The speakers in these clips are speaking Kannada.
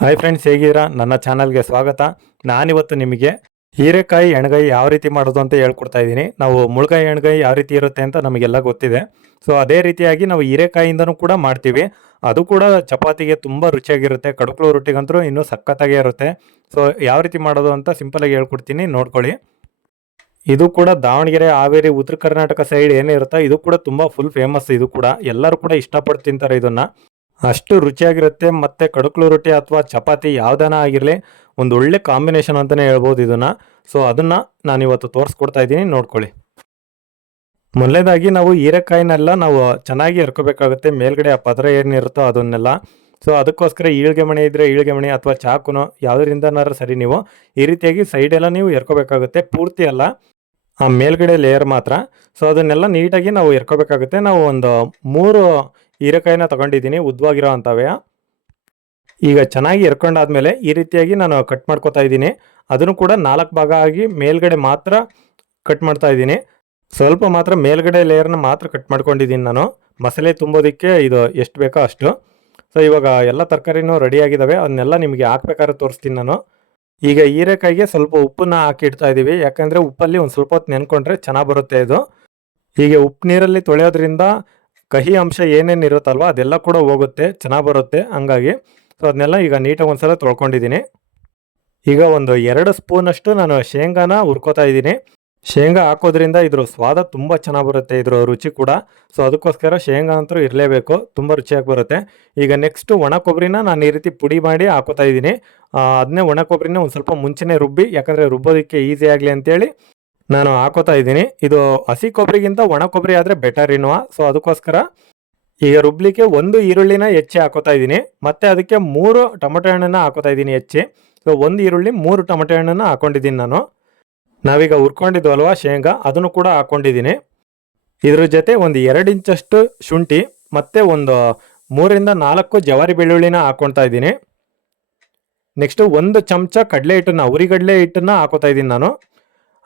ಹಾಯ್ ಫ್ರೆಂಡ್ಸ್ ಹೇಗಿದ್ದೀರಾ? ನನ್ನ ಚಾನಲ್ಗೆ ಸ್ವಾಗತ. ನಾನಿವತ್ತು ನಿಮಗೆ ಹೀರೆಕಾಯಿ ಎಣ್ಗಾಯಿ ಯಾವ ರೀತಿ ಮಾಡೋದು ಅಂತ ಹೇಳ್ಕೊಡ್ತಾ ಇದ್ದೀನಿ. ನಾವು ಮುಳ್ಗಾಯಿ ಎಣ್ಗಾಯಿ ಯಾವ ರೀತಿ ಇರುತ್ತೆ ಅಂತ ನಮಗೆಲ್ಲ ಗೊತ್ತಿದೆ. ಸೊ ಅದೇ ರೀತಿಯಾಗಿ ನಾವು ಹೀರೆಕಾಯಿಂದನೂ ಕೂಡ ಮಾಡ್ತೀವಿ. ಅದು ಕೂಡ ಚಪಾತಿಗೆ ತುಂಬ ರುಚಿಯಾಗಿರುತ್ತೆ. ಕಡುಕ್ಲು ರೊಟ್ಟಿಗಂತೂ ಇನ್ನೂ ಸಖತ್ತಾಗೇ ಇರುತ್ತೆ. ಸೊ ಯಾವ ರೀತಿ ಮಾಡೋದು ಅಂತ ಸಿಂಪಲಾಗಿ ಹೇಳ್ಕೊಡ್ತೀನಿ. ನೋಡ್ಕೊಳ್ಳಿ. ಇದು ಕೂಡ ದಾವಣಗೆರೆ, ಹಾವೇರಿ, ಉತ್ತರ ಕರ್ನಾಟಕ ಸೈಡ್ ಏನಿರುತ್ತೋ, ಇದು ಕೂಡ ತುಂಬ ಫುಲ್ ಫೇಮಸ್ ಇದು ಕೂಡ. ಎಲ್ಲರೂ ಕೂಡ ಇಷ್ಟಪಟ್ಟು ತಿಂತಾರೆ ಇದನ್ನ. ಅಷ್ಟು ರುಚಿಯಾಗಿರುತ್ತೆ, ಮತ್ತು ಕಡುಕ್ಲು ರೊಟ್ಟಿ ಅಥವಾ ಚಪಾತಿ ಯಾವ್ದಾನ ಆಗಿರಲಿ, ಒಂದು ಒಳ್ಳೆ ಕಾಂಬಿನೇಷನ್ ಅಂತಲೇ ಹೇಳ್ಬೋದು ಇದನ್ನು. ಸೊ ಅದನ್ನು ನಾನು ಇವತ್ತು ತೋರಿಸ್ಕೊಡ್ತಾ ಇದ್ದೀನಿ, ನೋಡ್ಕೊಳ್ಳಿ. ಮೊದಲೇದಾಗಿ ನಾವು ಹೀರೆಕಾಯಿನೆಲ್ಲ ನಾವು ಚೆನ್ನಾಗಿ ಹರ್ಕೋಬೇಕಾಗುತ್ತೆ, ಮೇಲ್ಗಡೆ ಆ ಪದರ ಏನಿರುತ್ತೋ ಅದನ್ನೆಲ್ಲ. ಸೊ ಅದಕ್ಕೋಸ್ಕರ ಈಳಿಗೆ ಮಣೆ ಇದ್ದರೆ ಈಳಿಗೆ ಮಣೆ ಅಥವಾ ಚಾಕುನೋ, ಯಾವುದರಿಂದನಾದ್ರೂ ಸರಿ ನೀವು ಈ ರೀತಿಯಾಗಿ ಸೈಡೆಲ್ಲ ನೀವು ಎರ್ಕೋಬೇಕಾಗುತ್ತೆ, ಪೂರ್ತಿ ಅಲ್ಲ. ಆ ಮೇಲ್ಗಡೆ ಲೇಯರ್ ಮಾತ್ರ. ಸೊ ಅದನ್ನೆಲ್ಲ ನೀಟಾಗಿ ನಾವು ಎರ್ಕೋಬೇಕಾಗುತ್ತೆ, ನಾವು ಒಂದು ಮೂರು ಹೀರೆಕಾಯಿನ ತಗೊಂಡಿದ್ದೀನಿ ಉದ್ದವಾಗಿರೋ ಅಂಥವೇ ಈಗ ಚೆನ್ನಾಗಿ ಎರ್ಕೊಂಡಾದ್ಮೇಲೆ ಈ ರೀತಿಯಾಗಿ ನಾನು ಕಟ್ ಮಾಡ್ಕೊತಾ ಇದ್ದೀನಿ. ಅದನ್ನು ಕೂಡ ನಾಲ್ಕು ಭಾಗ ಆಗಿ ಮೇಲ್ಗಡೆ ಮಾತ್ರ ಕಟ್ ಮಾಡ್ತಾ ಇದ್ದೀನಿ. ಸ್ವಲ್ಪ ಮಾತ್ರ ಮೇಲ್ಗಡೆ ಲೇಯರ್ನ ಮಾತ್ರ ಕಟ್ ಮಾಡ್ಕೊಂಡಿದ್ದೀನಿ ನಾನು. ಮಸಾಲೆ ತುಂಬೋದಕ್ಕೆ ಇದು ಎಷ್ಟು ಬೇಕೋ ಅಷ್ಟು. ಸೊ ಇವಾಗ ಎಲ್ಲ ತರಕಾರಿನೂ ರೆಡಿಯಾಗಿದ್ದಾವೆ ಅದನ್ನೆಲ್ಲ ನಿಮಗೆ ಹಾಕ್ಬೇಕಾದ್ರೆ ತೋರಿಸ್ತೀನಿ ನಾನು. ಈಗ ಹೀರೆಕಾಯಿಗೆ ಸ್ವಲ್ಪ ಉಪ್ಪನ್ನ ಹಾಕಿ ಇಡ್ತಾ ಇದ್ದೀವಿ ಯಾಕಂದರೆ ಉಪ್ಪಲ್ಲಿ ಒಂದು ಸ್ವಲ್ಪ ಹೊತ್ತು ನೆನ್ಕೊಂಡ್ರೆ ಚೆನ್ನಾಗಿ ಬರುತ್ತೆ ಇದು. ಹೀಗೆ ಉಪ್ಪು ನೀರಲ್ಲಿ ತೊಳೆಯೋದ್ರಿಂದ ಕಹಿ ಅಂಶ ಏನೇನು ಇರುತ್ತಲ್ವ, ಅದೆಲ್ಲ ಕೂಡ ಹೋಗುತ್ತೆ ಚೆನ್ನಾಗಿ ಬರುತ್ತೆ. ಹಂಗಾಗಿ ಸೊ ಅದನ್ನೆಲ್ಲ ಈಗ ನೀಟಾಗಿ ಒಂದ್ಸಲ ತೊಳ್ಕೊಂಡಿದ್ದೀನಿ. ಈಗ ಒಂದು ಎರಡು ಸ್ಪೂನಷ್ಟು ನಾನು ಶೇಂಗಾನ ಹುರ್ಕೋತಾ ಇದ್ದೀನಿ. ಶೇಂಗಾ ಹಾಕೋದ್ರಿಂದ ಇದ್ರ ಸ್ವಾದ ತುಂಬ ಚೆನ್ನಾಗಿ ಬರುತ್ತೆ, ಇದ್ರ ರುಚಿ ಕೂಡ. ಸೊ ಅದಕ್ಕೋಸ್ಕರ ಶೇಂಗಾ ಅಂತೂ ಇರಲೇಬೇಕು, ತುಂಬ ರುಚಿಯಾಗಿ ಬರುತ್ತೆ. ಈಗ ನೆಕ್ಸ್ಟು ಒಣ ಕೊಬ್ಬರಿನ ನಾನು ಈ ರೀತಿ ಪುಡಿ ಮಾಡಿ ಹಾಕೋತಾ ಇದ್ದೀನಿ. ಅದನ್ನೇ ಒಣ ಕೊಬ್ಬರಿನ ಒಂದು ಸ್ವಲ್ಪ ಮುಂಚೆನೇ ರುಬ್ಬಿ, ಯಾಕಂದರೆ ರುಬ್ಬೋದಕ್ಕೆ ಈಸಿ ಆಗಲಿ ಅಂತೇಳಿ ನಾನು ಹಾಕೋತಾ ಇದ್ದೀನಿ. ಇದು ಹಸಿ ಕೊಬ್ಬರಿಗಿಂತ ಒಣ ಕೊಬ್ಬರಿ ಆದರೆ ಬೆಟರ್ ಇನ್ನುವ ಸೊ ಅದಕ್ಕೋಸ್ಕರ ಈಗ ರುಬ್ಲಿಕ್ಕೆ ಒಂದು ಈರುಳ್ಳಿನ ಹೆಚ್ಚಿ ಹಾಕೋತಾ ಇದ್ದೀನಿ. ಮತ್ತೆ ಅದಕ್ಕೆ ಮೂರು ಟೊಮೆಟೊ ಹಣ್ಣನ್ನ ಹಾಕೋತಾ ಇದ್ದೀನಿ ಹೆಚ್ಚಿ. ಸೊ ಒಂದು ಈರುಳ್ಳಿ, ಮೂರು ಟೊಮೆಟೊ ಹಣ್ಣನ್ನು ಹಾಕೊಂಡಿದ್ದೀನಿ ನಾನು. ನಾವೀಗ ಹುರ್ಕೊಂಡಿದ್ವಲ್ವಾ ಶೇಂಗಾ? ಅದನ್ನು ಕೂಡ ಹಾಕ್ಕೊಂಡಿದ್ದೀನಿ ಇದ್ರ ಜೊತೆ ಒಂದು ಎರಡು ಇಂಚಷ್ಟು ಶುಂಠಿ, ಮತ್ತು ಒಂದು ಮೂರಿಂದ ನಾಲ್ಕು ಜವಾರಿ ಬೆಳ್ಳುಳ್ಳಿನ ಹಾಕೊಳ್ತಾ ಇದ್ದೀನಿ. ನೆಕ್ಸ್ಟು ಒಂದು ಚಮಚ ಕಡಲೆ ಹಿಟ್ಟನ್ನು, ಉರಿಗಡಲೆ ಹಿಟ್ಟನ್ನು ಹಾಕೋತಾ ಇದ್ದೀನಿ ನಾನು.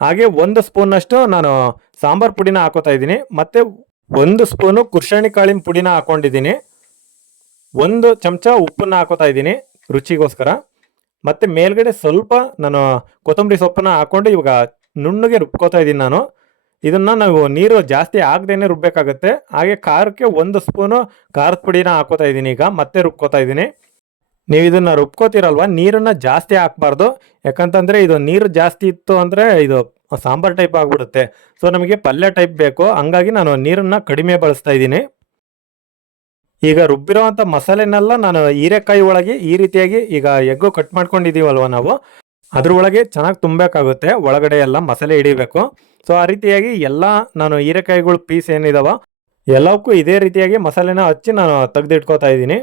ಹಾಗೆ ಒಂದು ಸ್ಪೂನಷ್ಟು ನಾನು ಸಾಂಬಾರ್ ಪುಡಿನ ಹಾಕೋತಾ ಇದ್ದೀನಿ. ಮತ್ತೆ ಒಂದು ಸ್ಪೂನು ಕುರ್ಷಣಿ ಕಾಳಿನ ಪುಡಿನ ಹಾಕೊಂಡಿದ್ದೀನಿ. ಒಂದು ಚಮಚ ಉಪ್ಪನ್ನ ಹಾಕೋತಾ ಇದ್ದೀನಿ ರುಚಿಗೋಸ್ಕರ. ಮತ್ತೆ ಮೇಲ್ಗಡೆ ಸ್ವಲ್ಪ ನಾನು ಕೊತ್ತಂಬರಿ ಸೊಪ್ಪನ್ನ ಹಾಕೊಂಡು ಇವಾಗ ನುಣ್ಣಗೆ ರುಬ್ಕೋತಾ ಇದ್ದೀನಿ ನಾನು. ಇದನ್ನ ನಾವು ನೀರು ಜಾಸ್ತಿ ಆಗದೇನೆ ರುಬ್ಬಬೇಕಾಗುತ್ತೆ ಹಾಗೆ ಖಾರಕ್ಕೆ ಒಂದು ಸ್ಪೂನು ಖಾರದ ಪುಡಿನ ಹಾಕೋತಾ ಇದ್ದೀನಿ ಈಗ. ಮತ್ತೆ ರುಬ್ಕೋತಾ ಇದ್ದೀನಿ. ನೀವು ಇದನ್ನ ರುಬ್ಕೋತಿರಲ್ವ? ನೀರನ್ನ ಜಾಸ್ತಿ ಹಾಕ್ಬಾರ್ದು. ಯಾಕಂತಂದ್ರೆ ಇದು ನೀರು ಜಾಸ್ತಿ ಇತ್ತು ಅಂದ್ರೆ ಇದು ಸಾಂಬಾರ್ ಟೈಪ್ ಆಗ್ಬಿಡುತ್ತೆ. ಸೊ ನಮಗೆ ಪಲ್ಯ ಟೈಪ್ ಬೇಕು. ಹಂಗಾಗಿ ನಾನು ನೀರನ್ನ ಕಡಿಮೆ ಬಳಸ್ತಾ ಇದ್ದೀನಿ. ಈಗ ರುಬ್ಬಿರೋವಂಥ ಮಸಾಲೆನೆಲ್ಲ ನಾನು ಹೀರೆಕಾಯಿ ಒಳಗೆ ಈ ರೀತಿಯಾಗಿ ಈಗ ಎಗ್ಗು ಕಟ್ ಮಾಡ್ಕೊಂಡಿದ್ದೀವಲ್ವ ನಾವು? ಅದ್ರ ಒಳಗೆ ಚೆನ್ನಾಗಿ ತುಂಬಬೇಕಾಗುತ್ತೆ. ಒಳಗಡೆ ಎಲ್ಲ ಮಸಾಲೆ ಹಿಡಿಬೇಕು. ಸೊ ಆ ರೀತಿಯಾಗಿ ಎಲ್ಲ ನಾನು ಹೀರೆಕಾಯಿಗಳು ಪೀಸ್ ಏನಿದಾವ, ಎಲ್ಲವಕ್ಕೂ ಇದೇ ರೀತಿಯಾಗಿ ಮಸಾಲೆನ ಹಚ್ಚಿ ನಾನು ತೆಗೆದಿಟ್ಕೋತಾ ಇದ್ದೀನಿ.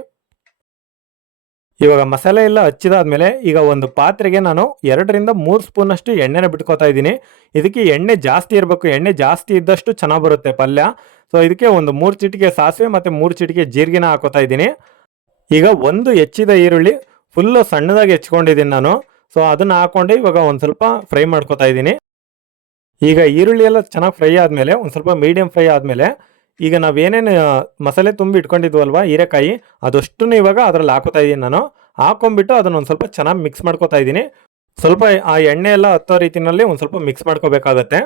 ಇವಾಗ ಮಸಾಲೆ ಎಲ್ಲ ಹಚ್ಚಿದಾದ್ಮೇಲೆ ಈಗ ಒಂದು ಪಾತ್ರೆಗೆ ನಾನು ಎರಡರಿಂದ ಮೂರು ಸ್ಪೂನ್ ಅಷ್ಟು ಎಣ್ಣೆನ ಬಿಟ್ಕೋತಾ ಇದ್ದೀನಿ. ಇದಕ್ಕೆ ಎಣ್ಣೆ ಜಾಸ್ತಿ ಇರಬೇಕು. ಎಣ್ಣೆ ಜಾಸ್ತಿ ಇದ್ದಷ್ಟು ಚೆನ್ನಾಗಿ ಬರುತ್ತೆ ಪಲ್ಯ. ಸೊ ಇದಕ್ಕೆ ಒಂದು ಮೂರು ಚಿಟಿಕೆ ಸಾಸಿವೆ ಮತ್ತು ಮೂರು ಚಿಟಿಕೆ ಜೀರಿಗೆನ ಹಾಕೋತಾ ಇದ್ದೀನಿ. ಈಗ ಒಂದು ಹೆಚ್ಚಿದ ಈರುಳ್ಳಿ ಫುಲ್ಲು ಸಣ್ಣದಾಗಿ ಹೆಚ್ಕೊಂಡಿದ್ದೀನಿ ನಾನು. ಸೊ ಅದನ್ನು ಹಾಕ್ಕೊಂಡು ಇವಾಗ ಒಂದು ಸ್ವಲ್ಪ ಫ್ರೈ ಮಾಡ್ಕೋತಾ ಇದ್ದೀನಿ. ಈಗ ಈರುಳ್ಳಿ ಎಲ್ಲ ಚೆನ್ನಾಗಿ ಫ್ರೈ ಆದಮೇಲೆ, ಒಂದು ಸ್ವಲ್ಪ ಮೀಡಿಯಂ ಫ್ರೈ ಆದಮೇಲೆ ಈಗ ನಾವೇನೇನು ಮಸಾಲೆ ತುಂಬಿ ಇಟ್ಕೊಂಡಿದ್ವಲ್ವಾ, ಹೀರೆಕಾಯಿ ಅದಷ್ಟು ಇವಾಗ ಅದರಲ್ಲಿ ಹಾಕೋತಾ ಇದ್ದೀನಿ ನಾನು. ಹಾಕೊಂಡ್ಬಿಟ್ಟು ಅದನ್ನ ಒಂದು ಸ್ವಲ್ಪ ಚೆನ್ನಾಗಿ ಮಿಕ್ಸ್ ಮಾಡ್ಕೋತಾ ಇದ್ದೀನಿ ಸ್ವಲ್ಪ ಆ ಎಣ್ಣೆ ಎಲ್ಲ ಹತ್ತೋ ರೀತಿನಲ್ಲಿ ಒಂದು ಸ್ವಲ್ಪ ಮಿಕ್ಸ್ ಮಾಡ್ಕೋಬೇಕಾಗತ್ತೆ.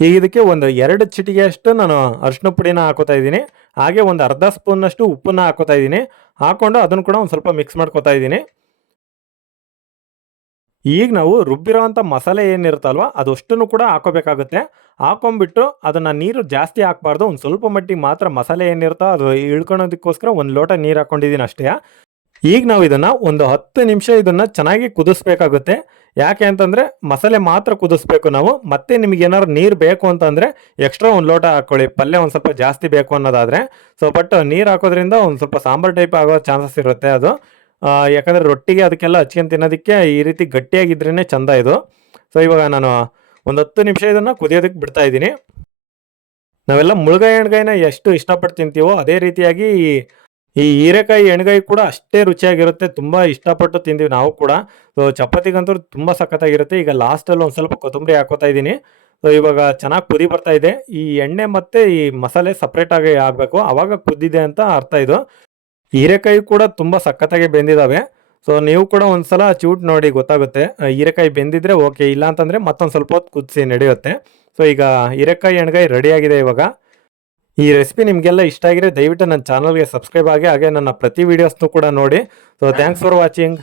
ಈಗ ಇದಕ್ಕೆ ಒಂದು ಎರಡು ಚಿಟಿಗೆಯಷ್ಟು ನಾನು ಅರಿಶಿನ ಪುಡಿನ ಹಾಕೋತಾ ಇದ್ದೀನಿ ಹಾಗೆ ಒಂದು ಅರ್ಧ ಸ್ಪೂನ್ನಷ್ಟು ಉಪ್ಪನ್ನ ಹಾಕೋತಾ ಇದ್ದೀನಿ ಹಾಕ್ಕೊಂಡು ಅದನ್ನು ಕೂಡ ಒಂದು ಸ್ವಲ್ಪ ಮಿಕ್ಸ್ ಮಾಡ್ಕೋತಾ ಇದ್ದೀನಿ ಈಗ ನಾವು ರುಬ್ಬಿರೋವಂಥ ಮಸಾಲೆ ಏನಿರುತ್ತಲ್ವ, ಅದಷ್ಟನ್ನು ಕೂಡ ಹಾಕೋಬೇಕಾಗುತ್ತೆ. ಹಾಕೊಂಡ್ಬಿಟ್ಟು ಅದನ್ನು ನೀರು ಜಾಸ್ತಿ ಹಾಕಬಾರ್ದು. ಒಂದು ಸ್ವಲ್ಪ ಮಟ್ಟಿಗೆ ಮಾತ್ರ ಮಸಾಲೆ ಏನಿರುತ್ತೋ ಅದು ಇಳ್ಕೊಳೋದಕ್ಕೋಸ್ಕರ ಒಂದು ಲೋಟ ನೀರು ಹಾಕೊಂಡಿದ್ದೀನಿ ಅಷ್ಟೇ. ಈಗ ನಾವು ಇದನ್ನು ಒಂದು ಹತ್ತು ನಿಮಿಷ ಇದನ್ನು ಚೆನ್ನಾಗಿ ಕುದಿಸ್ಬೇಕಾಗುತ್ತೆ. ಯಾಕೆ ಅಂತಂದರೆ ಮಸಾಲೆ ಮಾತ್ರ ಕುದಿಸ್ಬೇಕು ನಾವು. ಮತ್ತೆ ನಿಮಗೆ ಏನಾದ್ರು ನೀರು ಬೇಕು ಅಂತಂದರೆ ಎಕ್ಸ್ಟ್ರಾ ಒಂದು ಲೋಟ ಹಾಕ್ಕೊಳ್ಳಿ ಪಲ್ಯ ಒಂದು ಸ್ವಲ್ಪ ಜಾಸ್ತಿ ಬೇಕು ಅನ್ನೋದಾದರೆ. ಸೊ ಬಟ್ ನೀರು ಹಾಕೋದ್ರಿಂದ ಒಂದು ಸ್ವಲ್ಪ ಸಾಂಬಾರ್ ಟೈಪ್ ಆಗೋ ಚಾನ್ಸಸ್ ಇರುತ್ತೆ ಅದು. ಯಾಕಂದ್ರೆ ರೊಟ್ಟಿಗೆ ಅದಕ್ಕೆಲ್ಲ ಹಚ್ಕೊಂಡು ತಿನ್ನೋದಕ್ಕೆ ಈ ರೀತಿ ಗಟ್ಟಿಯಾಗಿದ್ರೇ ಚಂದ ಇದು. ಸೊ ಇವಾಗ ನಾನು ಒಂದು ಹತ್ತು ನಿಮಿಷ ಇದನ್ನು ಕುದಿಯೋದಕ್ಕೆ ಬಿಡ್ತಾ ಇದ್ದೀನಿ. ನಾವೆಲ್ಲ ಮುಳುಗಾಯಿ ಎಣ್ಗಾಯಿನ ಎಷ್ಟು ಇಷ್ಟಪಟ್ಟು ತಿಂತೀವೋ ಅದೇ ರೀತಿಯಾಗಿ ಈ- ಹೀರೆಕಾಯಿ ಎಣ್ಗಾಯಿ ಕೂಡ ಅಷ್ಟೇ ರುಚಿಯಾಗಿರುತ್ತೆ, ತುಂಬ ಇಷ್ಟಪಟ್ಟು ತಿಂತೀವಿ ನಾವು ಕೂಡ. ಸೊ ಚಪಾತಿಗಂತೂ ತುಂಬ ಸಖತ್ತಾಗಿರುತ್ತೆ. ಈಗ ಲಾಸ್ಟಲ್ಲಿ ಒಂದು ಸ್ವಲ್ಪ ಕೊತ್ತಂಬರಿ ಹಾಕೋತಾ ಇದ್ದೀನಿ. ಸೊ ಇವಾಗ ಚೆನ್ನಾಗಿ ಕುದಿ ಬರ್ತಾ ಇದೆ. ಈ ಎಣ್ಣೆ ಮತ್ತು ಈ ಮಸಾಲೆ ಸಪ್ರೇಟಾಗಿ ಆಗಬೇಕು. ಆವಾಗ ಕುದ್ದಿದೆ ಅಂತ ಅರ್ಥ ಇದು. ಹೀರೆಕಾಯಿ ಕೂಡ ತುಂಬ ಸಖತ್ತಾಗಿ ಬೆಂದಿದ್ದಾವೆ ಸೊ ನೀವು ಕೂಡ ಒಂದ್ಸಲ ಚೂಟ್ ನೋಡಿ ಗೊತ್ತಾಗುತ್ತೆ. ಹೀರೆಕಾಯಿ ಬೆಂದಿದ್ರೆ ಓಕೆ ಇಲ್ಲ ಅಂತಂದ್ರೆ ಮತ್ತೊಂದು ಸ್ವಲ್ಪ ಹೊತ್ತು ಕುದಿಸಿ ನಡೆಯುತ್ತೆ. ಸೊ ಈಗ ಹೀರೆಕಾಯಿ ಎಣ್ಗಾಯಿ ರೆಡಿ ಆಗಿದೆ ಇವಾಗ. ಈ ರೆಸಿಪಿ ನಿಮಗೆಲ್ಲ ಇಷ್ಟ ಆಗಿದೆ ದಯವಿಟ್ಟು ನನ್ನ ಚಾನಲ್ಗೆ ಸಬ್ಸ್ಕ್ರೈಬ್ ಆಗಿ, ಹಾಗೆ ನನ್ನ ಪ್ರತಿ ವೀಡಿಯೋಸ್ನು ಕೂಡ ನೋಡಿ. So thanks for watching